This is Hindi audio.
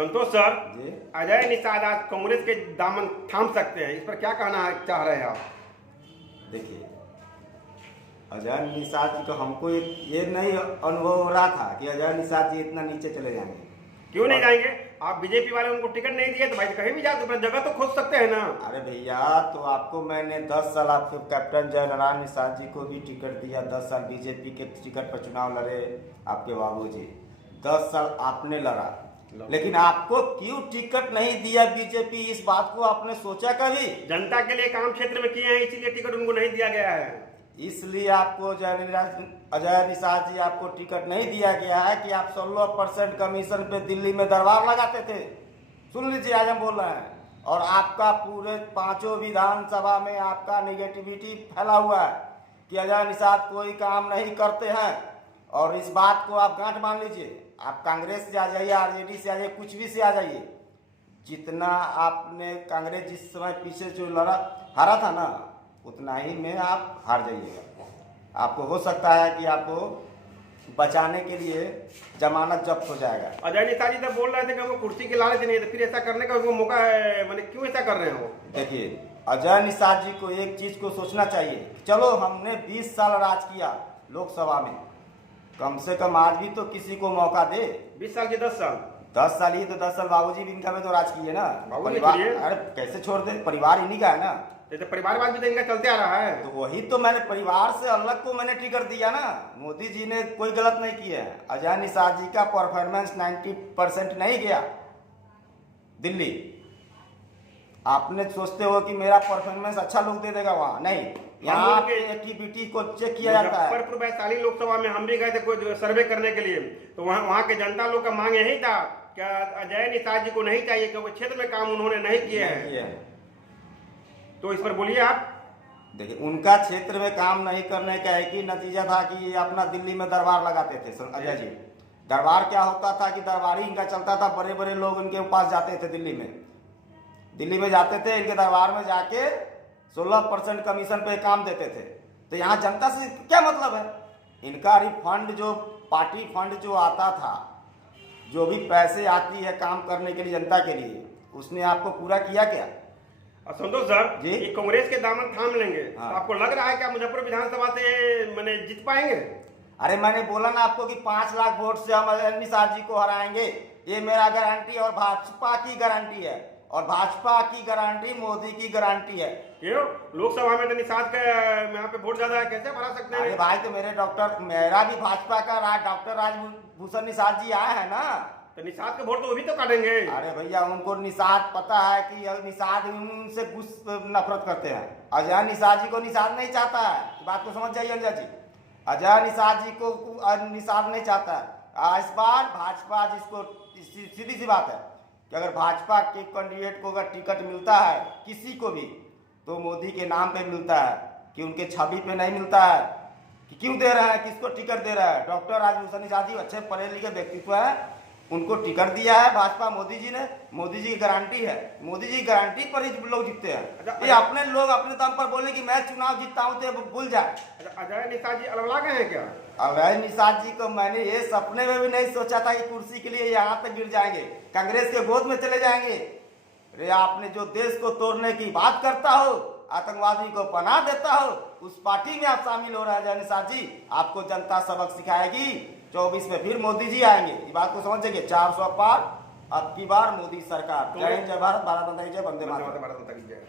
संतोष सर जी अजय निषाद आज कांग्रेस के दामन थाम सकते हैं, इस पर क्या कहना चाह रहे हैं आप? देखिए, अजय निषाद जी को हमको ये नहीं अनुभव हो रहा था कि अजय निषाद जी इतना नीचे चले जाएंगे। क्यों नहीं जाएंगे? आप बीजेपी वाले उनको टिकट नहीं दिए तो भाई कहीं भी जाओ तो अपना जगह तो खोज सकते हैं ना। अरे भैया, तो आपको मैंने 10 साल आपके कैप्टन जयनारायण निषाद जी को भी टिकट दिया, 10 साल बीजेपी के टिकट पर चुनाव लड़े आपके बाबूजी, 10 साल आपने लड़ा, लेकिन आपको क्यों टिकट नहीं दिया बीजेपी? इस बात को आपने सोचा कभी? जनता के लिए काम क्षेत्र में किए हैं, इसीलिए टिकट उनको नहीं दिया गया है। इसलिए आपको अजय निषाद जी आपको टिकट नहीं दिया गया है कि आप 16% कमीशन पे दिल्ली में दरबार लगाते थे। सुन लीजिए, आज हम बोल रहे हैं, और आपका पूरे 5 विधानसभा में आपका निगेटिविटी फैला हुआ है कि अजय निषाद कोई काम नहीं करते हैं। और इस बात को आप गांठ मान लीजिए, आप कांग्रेस से आ जाइए, आरजेडी से आ जाइए, कुछ भी से आ जाइए, जितना आपने कांग्रेस जिस समय पीछे जो हारा था ना, उतना ही में आप हार जाइएगा। आपको हो सकता है कि आपको बचाने के लिए जमानत जब्त हो जाएगा। अजय निषाद जी तो बोल रहे थे कि हमको कुर्सी की लालच नहीं है, तो फिर ऐसा करने का उनको मौका है, मैंने क्यों ऐसा कर रहे हो? देखिए, अजय निषाद जी को एक चीज को सोचना चाहिए, चलो हमने 20 साल राज किया लोकसभा में, कम से कम आज भी तो किसी को मौका दे। 20 साल के 10 साल 10 साल ही तो 10 साल बाबूजी भी इनका में तो राज किए ना। बाबूजी परिवार, किए। अरे कैसे छोड़ दे, परिवार इन्हीं का है ना। तो परिवारवाद भी तो इनका चलते आ रहा है। तो वही तो मैंने परिवार से अलग को मैंने टिकट दिया ना। मोदी जी ने कोई गलत नहीं किया है। अजय निषाद जी का परफॉर्मेंस 90% नहीं गया दिल्ली। आपने सोचते हो कि मेरा परफॉर्मेंस अच्छा लोग दे देगा, वहाँ नहीं, यहाँ पे एक्टिविटी को चेक किया जाता है। मुजफ्फरपुर वैशाली लोकसभा में हम भी गए थे कोई सर्वे करने के लिए, तो वहाँ के जनता लोग का मांग यही था कि अजय निषाद जी को नहीं चाहिए क्योंकि क्षेत्र में काम उन्होंने नहीं किए हैं। तो इस पर बोलिए आप। देखिए, उनका क्षेत्र में काम नहीं करने का एक ही नतीजा था कि ये अपना दिल्ली में दरबार लगाते थे। अजय जी, दरबार क्या होता था कि दरबारी इनका चलता था, बड़े बड़े लोग इनके पास जाते थे, दिल्ली में जाते थे, इनके दरबार में जाके 16% कमीशन पे काम देते थे। तो यहाँ जनता से क्या मतलब है? इनका रिफंड जो पार्टी फंड जो आता था, जो भी पैसे आती है काम करने के लिए जनता के लिए, उसने आपको पूरा किया क्या? संतोष सर जी, ये कांग्रेस के दामन थाम लेंगे। हाँ। तो आपको लग रहा है कि आप मुजफ्फरपुर विधानसभा से मैंने जीत पाएंगे? अरे मैंने बोला ना आपको कि 5 लाख वोट से हम अजय निषाद जी को हराएंगे, ये मेरा गारंटी और भाजपा की गारंटी है, और भाजपा की गारंटी मोदी की गारंटी है। क्यों? लोकसभा में तो निषाद का यहाँ पे वोट ज्यादा है, कैसे हरा सकते हैं? अरे भाई, तो मेरा भी भाजपा का डॉक्टर राजभूषण निषाद जी आए हैं ना, तो निषाद के वोट तो वो भी तो काटेंगे। अरे भैया, उनको निषाद पता है कि निषाद उनसे नफरत करते हैं। अजय निषाद जी को निषाद नहीं चाहता है, बात को समझ जाइए अजय जी। अजय निषाद जी को निषाद नहीं चाहता है। इस बार भाजपा जिसको, सीधी सी बात है कि अगर भाजपा के कैंडिडेट को अगर टिकट मिलता है किसी को भी, तो मोदी के नाम पे मिलता है, कि उनके छवि पे नहीं मिलता है। कि क्यों दे रहे हैं, किसको टिकट दे रहा है? डॉक्टर राजभूषण निषाद जी अच्छे पढ़े लिखे व्यक्तित्व है, उनको टिकट दिया है भाजपा, मोदी जी ने, मोदी जी की गारंटी है, मोदी जी की गारंटी पर ही लोग जीतते हैं। ये अपने लोग अपने दम पर बोले कि मैं चुनाव जीतता हूं, तो भूल जाए। अजय निषाद जी अलगला गए हैं क्या? अजय निषाद जी को मैंने ये सपने में भी नहीं सोचा था कि कुर्सी के लिए यहाँ तक गिर जाएंगे, कांग्रेस के गोद में चले जाएंगे। अरे आपने जो देश को तोड़ने की बात करता हो, आतंकवादी को पनाह देता हो, उस पार्टी में आप शामिल हो रहे हैं अजय निषाद जी। आपको जनता सबक सिखाएगी। 24 में फिर मोदी जी आएंगे, ये बात को समझ जाइए। 400 पार, अब की बार मोदी सरकार। जय हिंद, जय भारत, भारत माता की जय, वंदे मातरम। भारत माता की जय।